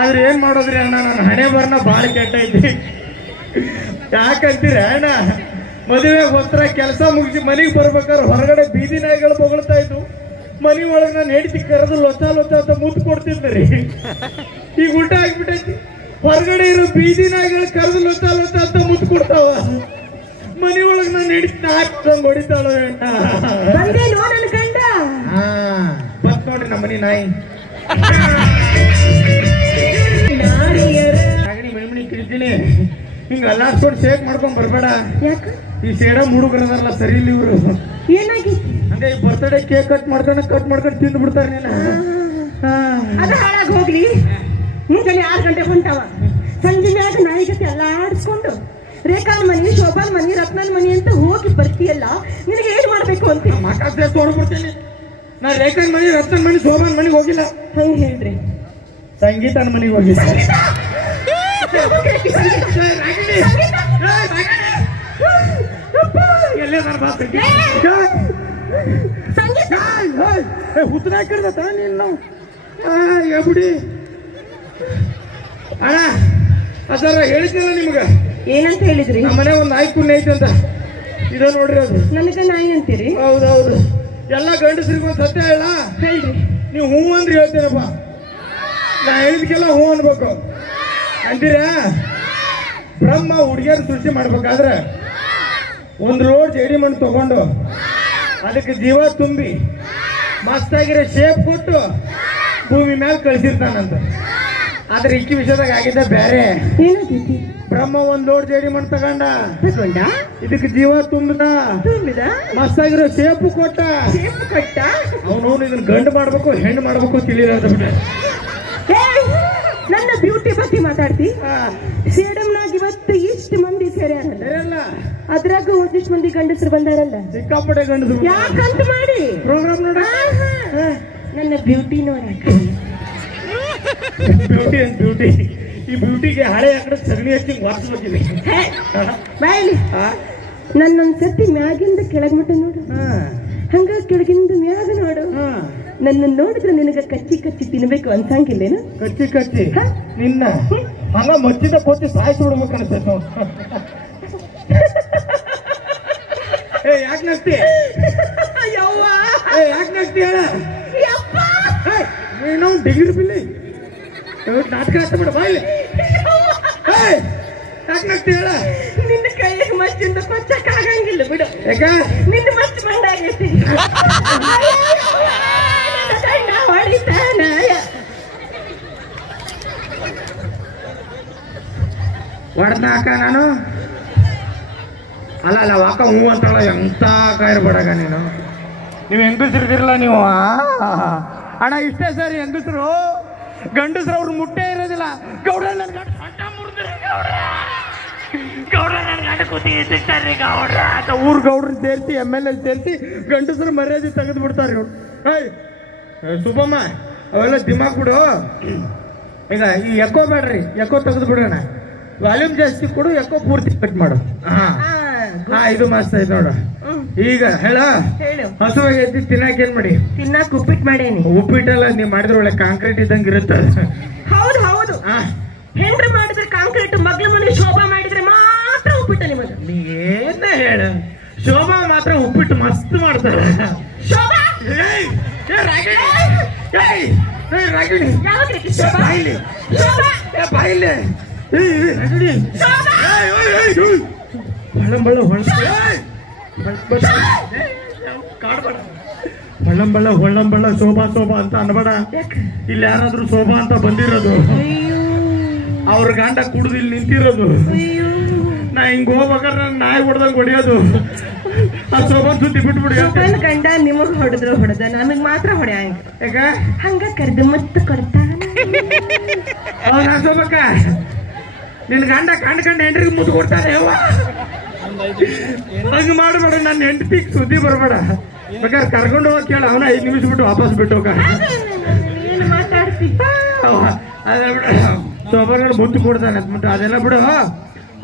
ಆದ್ರೆ ಏನ್ ಮಾಡೋದ್ರಿ ಅಣ್ಣ, ನನ್ನ ಹಣೆ ಬರ್ನ ಬಾಳ ಕೆಟ್ಟೈತಿ. ಯಾಕಂತೀರ ಅಣ್ಣ, ಮದುವೆ ಹೊಸ್ತ್ರ ಕೆಲಸ ಮುಗಿಸಿ ಮನೆಗೆ ಬರ್ಬೇಕಾದ್ರೆ ಹೊರಗಡೆ ಬೀದಿ ನಾಯಿಗಳು ಬೊಗಳ್ತಾ ಇದ್ವು. ಮನಿ ಒಳಗೆ ನಾನು ಹೆಂಡತಿ ಕರೆದು ಲೊಚ್ಚ ಲೊಚ್ಚ ಅಂತ ಮುತ್ತು ಕೊಡ್ತಿದ್ರಿ. ಈಗ ಉಲ್ಟಾ ಆಗ್ಬಿಟ್ಟೈತಿ. ಹೊರಗಡೆ ಇರೋ ಬೀದಿ ನಾಯಿಗಳು ಕರೆದು ಲೊಚ್ಚ ಲೊಚ್ಚ ಅಂತ ಮುತ್ತು ಕೊಡ್ತಾವ. ಮನಿ ಒಳಗೆ ನಾನು ಹೆಂಡತಿ ನಾಲ್ಕು ಹೊಡಿತಾಳ. ಬತ್ ನೋಡ್ರಿ ನಮ್ಮ ಮನಿ ನಾಯಿ ಮಿಳ್ಮಿಣಿ ಕಿಡ್ತೀನಿ. ಹಿಂಗ ಅಲ್ಲಾಡ್ಸ್ಕೊಂಡು ಶೇಕ್ ಮಾಡ್ಕೊಂಡ್ ಬರ್ಬೇಡ. ಈ ಸೇಡ ಹುಡುಗರದಾರಲ್ಲ ಸರಿ ಇಲ್ಲ ಇವ್ರು. ಹಂಗ ಈ ಬರ್ತ್ಡೇ ಕೇಕ್ ಕಟ್ ಮಾಡ್ಕೊಂಡು ತಿಂದು ಬಿಡ್ತಾರ. ನೀನ ಹಾಳಾಗ ಹೋಗ್ಲಿ. ಮುಂಜಾನೆ 6 ಗಂಟೆಗೆ ಹೊಂಟಾವ. ಸಂಜೆ ಮ್ಯಾಗ ನಾಯಿ ಜೊತೆ ಎಲ್ಲ ಆಡಿಸ್ಕೊಂಡು ರೇಖಾನ್ ಮನಿ, ಶೋಭಾನ್ ಮನಿ, ರತ್ನನ್ ಮನಿ ಅಂತ ಹೋಗಿ ಬರ್ತೀಯಲ್ಲ, ನಿನಗೆ ಏನ್ ಮಾಡ್ಬೇಕು ಅಂತ ಮಾತಾಡ್ತೇ ತೋಡ್ಬಿಡ್ತೀನಿ. ನಾ ರೇಖಾನ್ ಮನಿ, ರತ್ನನ್ ಮನಿ, ಶೋಭಾನ್ ಮನಿಗೆ ಹೋಗಿಲ್ಲ. ಹಂಗ ಹೇಳ್ರಿ. ಸಂಗೀತನ ಮನಿಗೆ ಹೋಗಿಲ್ಲ. ಹುತ್ತನ ಹಾಕಿಡ್ದ ನೀನು ಬಿಡಿ ಅಣ್ಣ. ಅದರ ಹೇಳಿದ್ನಲ್ಲ ನಿಮ್ಗ. ಏನಂತ ಹೇಳಿದ್ರಿ? ನಮ್ಮ ಮನೆ ಒಂದು ನಾಯಿ ಕುನ್ನೆ ಐತಿ ಅಂತ. ಇದ ನೋಡ್ರಿ ಅದು. ನನಗ ನಾಯಿ ಅಂತೀರಿ? ಹೌದೌದು. ಎಲ್ಲ ಗಂಡಸ್ರಿಗೆ ಒಂದು ಸತ್ಯ ಹೇಳ. ಹೇಳ್ರಿ. ನೀವು ಹೂ ಅಂದ್ರೆ ಹೇಳ್ತೀರಪ್ಪ. ನಾ ಹೇಳಿದ್ಕೆಲ್ಲ ಹೂ ಅನ್ಬೇಕು ಅಂತೀರ. ಬ್ರಹ್ಮ ಹುಡುಗಿಯರು ಸೃಷ್ಟಿ ಮಾಡ್ಬೇಕಾದ್ರೆ ಒಂದು ರೋಡ್ ಜೇಡಿ ಮಣ್ಣು ತಗೊಂಡು ಅದಕ್ಕೆ ಜೀವ ತುಂಬಿ ಮಸ್ತಾಗಿರೋ ಶೇಪ್ ಕೊಟ್ಟು ಭೂಮಿ ಮೇಲೆ ಕಳಿಸಿರ್ತಾನಂತ. ಆದ್ರೆ ಇಕ್ಕಿ ವಿಷಯದಾಗ ಆಗಿದ್ದ ಬೇರೆ. ಬ್ರಹ್ಮ ಒಂದ್ ಲೋಡ್ ಜೇಡಿ ಮಣ್ಣು ತಗೊಂಡ ಇದಕ್ಕೆ ಜೀವ ತುಂಬಿದ ಮಸ್ತಾಗಿರೋ ಶೇಪ್ ಕೊಟ್ಟ. ಅವನವನು ಇದನ್ನ ಗಂಡು ಮಾಡ್ಬೇಕು ಹೆಣ್ಣು ಮಾಡ್ಬೇಕು ತಿಳಿಯೋದ. ನನ್ನ ಬ್ಯೂಟಿ ಬಗ್ಗೆ ಮಾತಾಡ್ತಿ. ಸೇಡಮ್ನಾಗ ಇವತ್ತು ಇಷ್ಟು ಮಂದಿ ಸೇರ್ಯಾರಲ್ಲ, ಅದ್ರಾಗ ಒಂದಿಷ್ಟು ಮಂದಿ ಗಂಡಸರು ಬಂದಾರಲ್ಲ, ಸಿಕ್ಕಾಪಟ್ಟೆ ಗಂಡಸರು. ಯಾಕಂತ ಮಾಡಿ ಪ್ರೋಗ್ರಾಮ್ ನೋಡ ನನ್ನ ಬ್ಯೂಟಿ ನೋಡಕ. ಬ್ಯೂಟಿ ಅಂತ ಬ್ಯೂಟಿ. ಈ ಬ್ಯೂಟಿಗೆ ಹಳೆ ಕಡೆ ಸಗಣಿ ಹಚ್ಚಿ ವಾರಿಸ್ಬೇಕಿದೆ. ಬಾಯಲಿ ನನ್ನೊಂದ್ ಸರ್ತಿ ಮ್ಯಾಗಿಂದ ಕೆಳಗ್ ಮಟ್ಟ ನೋಡು, ಹಂಗ ಕೆಳಗಿಂದ ಮ್ಯಾಗ ನೋಡು. ನನ್ನ ನೋಡಿದ್ರೆ ನಿನಗ ಕಚ್ಚಿ ಕಚ್ಚಿ ತಿನ್ಬೇಕು ಅನ್ಸಂಗಿಲ್ಲೇನು? ಕಚ್ಚಿ ಕಚ್ಚಿ ನಿನ್ನ ಹಂಗ ಮಚ್ಚಿದ ಕೊಚ್ಚಿ ಸಾಯಿಸಿ ಬಿಡ್ಬೇಕು ಅನ್ಸತ್ ನೋಡು. ಯಾಕೆ ನಗ್ತಿ? ಯಾಕೆ ನಗ್ತಿ ಹೇಳ? ನೀನು ಡಿಗ್ರಿ ಬಿಲ್ಲಿ ನಾಟಕ ಆಗ್ತಾ ಬಿಡ ಬಾಯಿಲಿ. ಯಾಕೆ ನಗ್ತಿ ಹೇಳ? ನಿನ್ನ ಕೈಯಾಗ ಮಚ್ಚಿಂದ ಕೊಚ್ಚಕ್ ಆಗಂಗಿಲ್ಲ ಬಿಡು. ಯಾಕ? ನಿನ್ನ ಮಚ್ಚ ಮಂಡಾಗೈತಿ. ಹೊಡೆದ ಹಾಕ ನಾನು ಅಲ್ಲ ವಾಕ ಹೂ ಅಂತಲ್ಲ. ಎಂತ ಕಾಯಿರ್ಬೇಡಾಗ ನೀನು. ನೀವು ಹೆಂಗಸ್ರಿದಿರಲ್ಲ ನೀವು ಅಣ್ಣ. ಇಷ್ಟೇ ಸರಿ ಹೆಂಗಸರು. ಗಂಡಸ್ರು ಅವ್ರು ಮುಟ್ಟೆ ಇರೋದಿಲ್ಲ. ಗೌಡ ನನ್ ಗಂಡ ಸೊಂಟ ಮುರಿದ್ರೆ ಗೌಡ ನನ್ ಗಂಡ ಕೂತಿ ಸಿಗ್ತಾರ್ರಿ ಗೌಡ್ರ ಅಂತ ಊರ್ ಗೌಡ್ರು ಸೇರಿಸಿ MLA ಸೇರಿಸಿ ಗಂಡಸ್ರು ಮರ್ಯಾದೆ ತೆಗೆದು ಬಿಡ್ತಾರೆ ಇವ್ರು. ಸುಬ್ಬಮ್ಮ ಅವೆಲ್ಲ ದಿಮಾಕ್ ಬಿಡು. ಈಗ ಈ ಎಕೋ ಬೇಡ್ರಿ, ಎಕೋ ತೆಗೆದು ಬಿಡೋಣ. ವಾಲ್ಯೂಮ್ ಜಾಸ್ತಿ ಕೊಡು, ಎಕೋ ಪೂರ್ತಿ ಕಟ್ ಮಾಡು. ಇದು ಮಸ್ತ್ ಐತೆ ನೋಡು. ಈಗ ಹೇಳ ಹಸುವಾಗೈತಿ. ತಿನ್ನಾಕ ಏನ್ ಮಾಡಿ? ತಿನ್ನಾಕ ಉಪ್ಪಿಟ್ಟು ಮಾಡೇನಿ. ಉಪ್ಪಿಟ್ಟಲ್ಲ ನೀವ್ ಮಾಡಿದ್ರೆ ಒಳ್ಳೆ ಕಾಂಕ್ರೀಟ್ ಇದ್ದಂಗೆ ಇರುತ್ತೆ. ಹೌದು ಹೌದು. ಹೆಂಡ್ರಿ ಮಾಡಿದ್ರೆ ಕಾಂಕ್ರೀಟ್, ಮಗ್ಳ ಮನೆ ಶೋಭಾ ಮಾಡಿದ್ರೆ ಮಾತ್ರ ಉಪ್ಪಿಟ್ಟು. ನಿಮಗೆ ನೀ ಏನ ಹೇಳ? ಶೋಭಾ ಮಾತ್ರ ಉಪ್ಪಿಟ್ಟು ಮಸ್ತ್ ಮಾಡ್ತಾರೆ. ಶೋಭಾ ಹೊಳ್ಳಂಬಳ್ಳ ಹೊಳ್ಳಂಬಳ್ಳ ಶೋಭಾ ಶೋಭಾ ಅಂತ ಅನ್ಬೇಡ. ಇಲ್ಲಿ ಯಾರಾದ್ರೂ ಶೋಭಾ ಅಂತ ಬಂದಿರೋದು, ಅವ್ರ ಗಂಡ ಕುಡ್ದು ಇಲ್ಲಿ ನಿಂತಿರೋದು. ನಾ ಹಿಂಗ್ ಹೋಗ್ಬೇಕಾದ್ರೆ ನಾಯಿ ಹೊಡೆದಂಗ್ ಹೊಡಿಯೋದು. ಆ ಶೋಭಾ ಸುದ್ದಿ ಬಿಟ್ಬಿಡಿ. ಗಂಡ ನಿಮಗ್ ಹೊಡೆದ್ರು ಹೊಡೆದ, ನನಗ್ ಮಾತ್ರ ಹೊಡೆಯಂಗ. ಯಾಕ ಹಂಗ ಕರೆದು ಮತ್ತೆ ಕೊಡ್ತಾನ. ನಾ ಶೋಭಕ್ಕ ನಿನ್ ಗಂಡ ಕಂಡು ಹೆಂಡ್ರಿಗೆ ಮುದ್ದು ಕೊಡ್ತಾರೆ. ಹಂಗ ಮಾಡಬೇಡ. ನನ್ನ ಹೆಂಡತಿಗೆ ಸುದ್ದಿ ಬರಬೇಡ. ಬೇಕಾದ್ರೆ ಕರ್ಕೊಂಡು ಹೋಗಿ ಕೇಳ. ಅವನ 5 ನಿಮಿಷ ಬಿಟ್ಟು ವಾಪಸ್ ಬಿಟ್ಟು ಹೋಗ. ಅದೆಲ್ಲ ಬಿಡ. ಶೋಭಾಗಳು ಮುದ್ದು ಕೊಡ್ತಾನೆ ಅಂದ್ಬಿಟ್ಟು ಅದೆಲ್ಲ ಬಿಡು.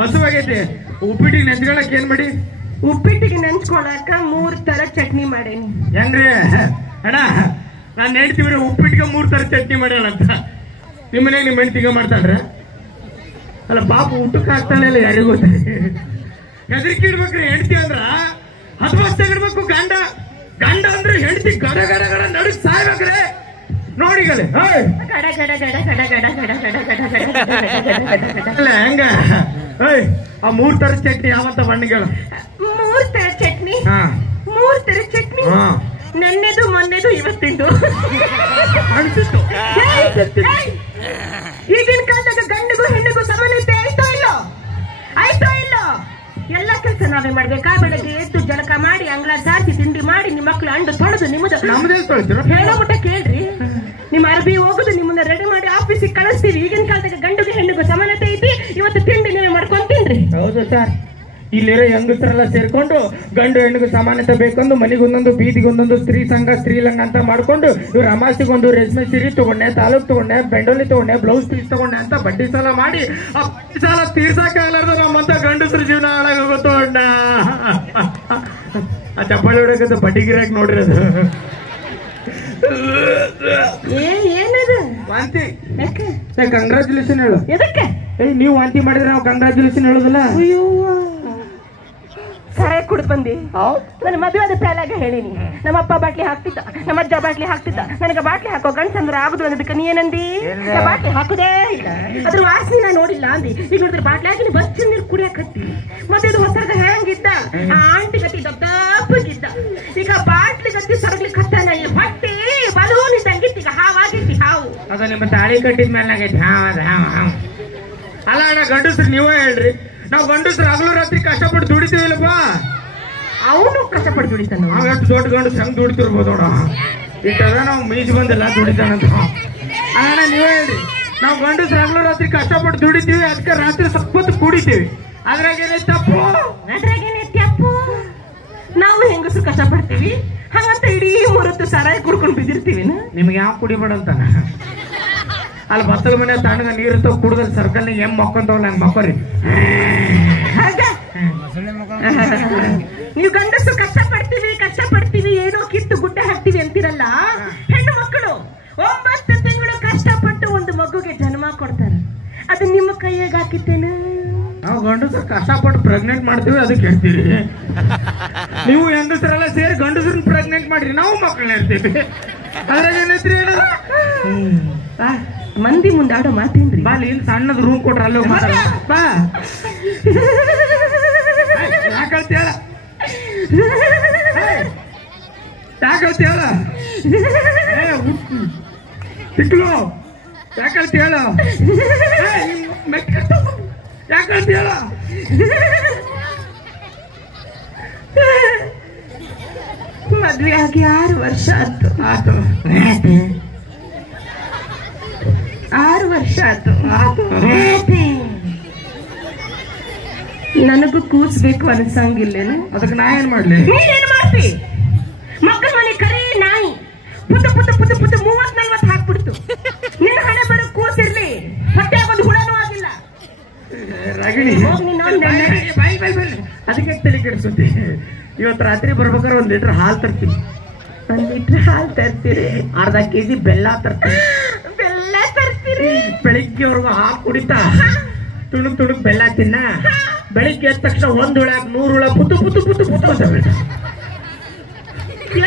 ಹಸುವಾಗೈತಿ. ಉಪ್ಪಿಟ್ಟಿಗೆ ನೆಂಚ್ಕೊಳಕ್ ಏನ್ ಮಾಡಿ? ಉಪ್ಪಿಟ್ಟಿಗೆ ನೆಂಚ್ಕೊಳಕ 3 ತರ ಚಟ್ನಿ ಮಾಡೇನಿ. ಹೆಂಗ್ರಿ ಅಣ್ಣ? ನಾನು ಹೆಂಡ್ತಿವ್ರೆ ಉಪ್ಪಿಟ್ಟಿಗೆ 3 ಥರ ಚಟ್ನಿ ಮಾಡ್ಯಾಳಂತ. ನಿಮ್ಮ ಮನೆಗೆ ನಿಮ್ಮ ಹೆಂಡ್ತಿಗೆ ಮಾಡ್ತಾಳ್ರ? ಅಲ್ಲ ಪಾಪ ಊಟಕ್ಕೆ ಆಗ್ತಾನೆ ಇಲ್ಲ, ಯಾರಿಗೂ ಗೊತ್ತ. ಹೆದರಿಕೆ ಇಡ್ಬೇಕ್ರಿ ಹೆಂಡ್ತಿ ಅಂದ್ರ ಹದ್ವಸ್ತಾಗಿಡ್ಬೇಕು. ಗಂಡ ಗಂಡ ಅಂದ್ರೆ ಹೆಂಡ್ತಿ ಗಡ ಗಡ ಗಡ ನಡು ಸಾಯ್ಬೇಕ್ರೆ. ನೋಡಿಗಲೆ ಹೆಂಗ ಆ 3 ಥರ ಚಟ್ನಿ ಯಾವಂತ ಬಣ್ಣಗಳು? 3 ಥರ ಚಟ್ನಿ. 3 ಥರ ಚಟ್ನಿ. ನೆನ್ನೆದು ಮೊನ್ನೆದು ಇವತ್ತಿಂದು ಅನ್ಸಿತ್ತು. ಈಗಿನ ಕಾಲದಾಗ ಗಂಡಿಗೂ ಹೆಣ್ಣಿಗೂ ಸಮಾನತೆ ಆಯ್ತೋ ಇಲ್ಲೋ? ಆಯ್ತೋ ಇಲ್ಲೋ? ಎಲ್ಲ ಕೆಲಸ ನಾವೇ ಮಾಡ್ಬೇಕಾ? ಬೆಳಗ್ಗೆ ಎದ್ದು ಜಳಕ ಮಾಡಿ ಅಂಗಳ ಸಾರಿಸಿ ತಿಂಡಿ ಮಾಡಿ ನಿಮ್ಮ ಮಕ್ಳು ಅಂಡು ತೊಳೆದು ನಿಮ್ಮದು ಹೇಳೋ ಮುಟ್ಟ ಕೇಳ್ರಿ. ನಿಮ್ಮ ಅರ್ಬಿ ಹೋಗುದು ನಿಮ್ಮನ್ನ ರೆಡಿ ಮಾಡಿ ಆಫೀಸಿಗೆ ಕಳಿಸ್ತೀವಿ. ಈಗಿನ ಕಾಲದಾಗ ಗಂಡಿಗೂ ಹೆಣ್ಣಿಗೂ ಸಮಾನತೆ ಐತಿ. ಇವತ್ತು ತಿಂಡಿ ನೀವೇ ಮಾಡ್ಕೊಂಡು ತಿನ್ರಿ. ಹೌದು ಸರ್. ಇಲ್ಲಿರೋ ಹೆಂಗಸರೆಲ್ಲ ಸೇರ್ಕೊಂಡು ಗಂಡು ಹೆಣ್ಣಿಗೂ ಸಮಾನತೆ ಬೇಕಂದು ಮನೆಗೊಂದೊಂದು ಬೀದಿಗೊಂದೊಂದು ಸ್ತ್ರೀ ಸಂಘ ಸ್ತ್ರೀಲಂಗ ಅಂತ ಮಾಡ್ಕೊಂಡು ಇವ್ರು ಅಮಾಸಿಗೊಂದು ರೇಷ್ಮೆ ಸೀರೆ ತಗೊಂಡೆ, ತಾಲೂಕ್ ತಗೊಂಡೆ, ಬೆಂಡೋಲಿ ತಗೊಂಡೆ, ಬ್ಲೌಸ್ ಪೀಸ್ ತಗೊಂಡೆ ಅಂತ ಬಡ್ಡಿ ಸಾಲ ಮಾಡಿ ಆ ಬಡ್ಡಿ ಸಾಲ ತೀರ್ಸಕ್ಕಾಗಲಾರ್ದು ನಮ್ಮಂತ ಗಂಡಸ್ರ ಜೀವನ ಹಾಳಾಗೋಗುತ್ತೋ ಅಣ್ಣ. ಆ ಚಪ್ಪಾಳಿ ಹೊಡಕಂತ ಬಡ್ಡಿ ಗಿರಾಕ್ ನೋಡ್ರಿ ಅದು. ಏನದು ವಾಂತಿ? ಕಂಗ್ರಾಚುಲೇಷನ್ ಹೇಳು. ಎದಕ್ಕೆ? ನೀವು ವಾಂತಿ ಮಾಡಿದ್ರೆ ನಾವು ಕಂಗ್ರಾಚುಲೇಷನ್ ಹೇಳುದಿಲ್ಲ. ಅಯ್ಯೋ ಸರಾಯ್ ಕುಡ್ದು ಬಂದಿ. ನನ್ನ ಮದುವೆ ಪ್ಯಾಲಾಗ ಹೇಳಿನಿ. ನಮ್ಮಪ್ಪ ಬಾಟ್ಲಿ ಹಾಕ್ತಿದ್ದ, ನಮ್ಮ ಅಜ್ಜ ಬಾಟ್ಲಿ ಹಾಕ್ತಿದ್ದ. ನನಗೆ ಬಾಟ್ಲಿ ಹಾಕೋ ಗಂಡ್ಸಂದ್ರ ಆಗುದು ಅನ್ನೋದಕ್ಕೆ ನೀ ಏನಂದಿ? ಬಾಟ್ಲಿ ಹಾಕುದೇ ಇಲ್ಲ, ಅದ್ರ ವಾಸನೆ ನಾ ನೋಡಿಲ್ಲ ಅಂದಿ. ಈಗ ನೋಡಿದ್ರೆ ಬಾಟ್ಲಿ ಹಾಕಿ ಬಸ್ ನೀರು ಕುಡಿಯಕತ್ತಿ. ಮತ್ತೆ ಇದು ಹೊಸಗ ಹೆಂಗಿದ್ದ? ಆ ಆಂಟಿ ಗತಿ ದಪ್ಪಗಿದ್ದ. ಈಗ ಬಾಟ್ಲಿ ಗತಿ ಸರಗ್ಲಿಕ್ಕೆ ಹತ್ತಾನ. ಹೊಟ್ಟೆ ಬಲೂನ್ ಇದ್ದಂಗಿತ್ತು, ಈಗ ಹಾವಾಗಿತ್ತು ಹಾವು. ಅದ ನಿಮ್ಮ ತಾಳಿ ಕಟ್ಟಿದ ಮೇಲೆ ಆಗೈತಿ ಹಾವ್ ಹಾವ್ ಹಾವ್. ಅಲ್ಲ ಅಣ್ಣ, ಗಂಡಸ್ರು ನೀವೇ ಹೇಳ್ರಿ. ನಾವು ಗಂಡಸ್ರು ಹಗಲು ರಾತ್ರಿ ಕಷ್ಟಪಟ್ಟು ದುಡಿತೀವಿಲ್ಲಪ್ಪ. ಅವನು ಕಷ್ಟಪಟ್ಟು ದುಡಿತಾನ. ನಾವ್ ಎಷ್ಟು ದೊಡ್ಡ ಗಂಡಸ್ ಹೆಂಗ್ ದುಡಿತಿರ್ಬೋದು ನೋಡ. ಈಗ ನಾವು ಮೀಜ್ ಬಂದಿಲ್ಲ ದುಡಿತಾನಂತ. ಅಣ್ಣ ನೀವೇ ಹೇಳ್ರಿ. ನಾವು ಗಂಡಸ್ರು ಹಗಲು ರಾತ್ರಿ ಕಷ್ಟಪಟ್ಟು ದುಡಿತೀವಿ, ಅದಕ್ಕೆ ರಾತ್ರಿ ಸ್ವಲ್ಪ ಕುಡಿತೀವಿ. ಅದ್ರಾಗೇನೆ ತಪ್ಪು? ಅದ್ರಾಗೇನೆ ತಪ್ಪು? ನಾವು ಹೆಂಗಸರು ಕಷ್ಟಪಡ್ತೀವಿ, ಹಂಗಂತ ಇಡೀ ಮೂರತ್ತು ಸರಾಯಿ ಕುಡ್ಕೊಂಡು ಬಿದ್ದಿರ್ತೀವಿ. ನಿಮ್ಗೆ ಯಾವ ಕುಡಿಬೇಡಂತಾನ? ಅಲ್ಲಿ ಬತ್ತಲ ಮನೆ ತಣ್ಣಗ ನೀರು ಕುಡಿದ್ರೆ ಸರ್ಕಲ್ ಹೆಂಗ್ ಮಕ್ಕೊಂತವಲ್ಲ ಹಂಗ ಮಕ್ಕೋರಿ. ನೀವು ಗಂಡಸರು ಕಷ್ಟಪಡ್ತೀವಿ ಏನೋ ಕಿತ್ತು ಗುಡ್ಡ ಹಾಕ್ತಿವಿ ಅಂತಿರಲ್ಲ. ಹೆಣ್ಣು ಮಕ್ಕಳು 9 ತಿಂಗಳು ಕಷ್ಟಪಟ್ಟು ಒಂದು ಮಗುಗೆ ಜನ್ಮ ಕೊಡ್ತಾರೆ. ಅದು ನಿಮ್ಮ ಕೈಯಾಗ ಹಾಕಿತ್ತೇನು? ನಾವು ಗಂಡಸರು ಕಷ್ಟಪಟ್ಟು ಪ್ರೆಗ್ನೆಂಟ್ ಮಾಡ್ತೀವಿ, ಅದಕ್ಕೆ ಹೇಳ್ತೀವಿ. ನೀವು ಹೆಂಗಸರೆಲ್ಲ ಸೇರಿ ಗಂಡಸ್ರನ್ನ ಪ್ರೆಗ್ನೆಂಟ್ ಮಾಡ್ರಿ, ನಾವು ಮಕ್ಕಳನ್ನ ಇರ್ತೀವಿ. ಅದ್ರಾಗ ಏನೈತ್ರಿ? ಮಂದಿ ಮುಂದೆ ಆಡೋ ಮಾತೇನ್ರಿ? ಬಾ, ಇಲ್ಲಿ ಸಣ್ಣದ ರೂಮ್ ಕೊಟ್ರ ಅಲ್ಲಿ ಮಾತಾಡ. ಬಾ ಯಾಕಂತ ಹೇಳ, ಯಾಕಂತ ಹೇಳ ತಿಕ್ಲು, ಯಾಕಂತ ಹೇಳ, ಯಾಕಂತ ಹೇಳ. ಮದ್ವೆ ಆಗಿ 6 ವರ್ಷ ಆಯ್ತು. 6 ವರ್ಷ ಆಯ್ತು. ನನಗೂ ಕೂಸ್ಬೇಕು ಅನ್ಸಂಗಿಲ್ಲೇನು? ಅದಕ್ಕೆ ನಾ ಏನ್ ಮಾಡ್ಲಿ? ನೀನೇನ್ ಮಾಡ್ತಿ? ಮಕ್ಕಳ ಮನೆ ಕರಿ ನಾಯಿ ಪುತ್ತ ಪುತ್ತ ಪುತ್ತ ಪುತ್ತ 30-40 ಹಾಕ್ಬಿಡ್ತು. ನಿನ್ನ ಹಣೆ ಬರೋ ಕೂಸಿರ್ಲಿ, ಹೊಟ್ಟೆ ಆಗೋದು ಹುಳನೂ ಆಗಿಲ್ಲ. ರಾಗಿಣಿ, ಅದಕ್ಕೆ ತಲೆ ಕೆಡಿಸುತ್ತೆ. ಇವತ್ತು ರಾತ್ರಿ ಬರ್ಬೇಕಾದ್ರೆ 1 ಲೀಟರ್ ಹಾಲು ತರ್ತೀನಿ. 1 ಲೀಟರ್ ಹಾಲು ತರ್ತೀರಿ? ಅರ್ಧ ಕೆಜಿ ಬೆಲ್ಲ ತರ್ತೀನಿ. ಬೆಲ್ಲ ತರ್ತೀರಿ? ಬೆಳಿಗ್ಗೆವರೆಗೂ ಹಾಲು ಕುಡಿತಾ ತುಣುಕ್ ತುಣುಕ್ ಬೆಲ್ಲ ತಿನ್ನ. ಬೆಳಿಗ್ಗೆ ಎದ್ದ ತಕ್ಷಣ 1 ಹುಳಾಕ್ 100 ಹುಳ ಪುತ್ತು ಪುತ್ತು ಪುತ್ತು ಪುತ್ತು ಅಂತ ಬೇಡ.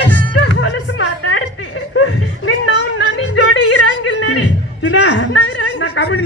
ಎಷ್ಟು ಹೊಲಸು ಮಾತಾಡ್ತಿ. ನಿನ್ನ ಜೋಡಿ ಇರಂಗಿಲ್ಲ. ಚಿನ್ನ, ನಾ ಕಬಡ್ಡಿ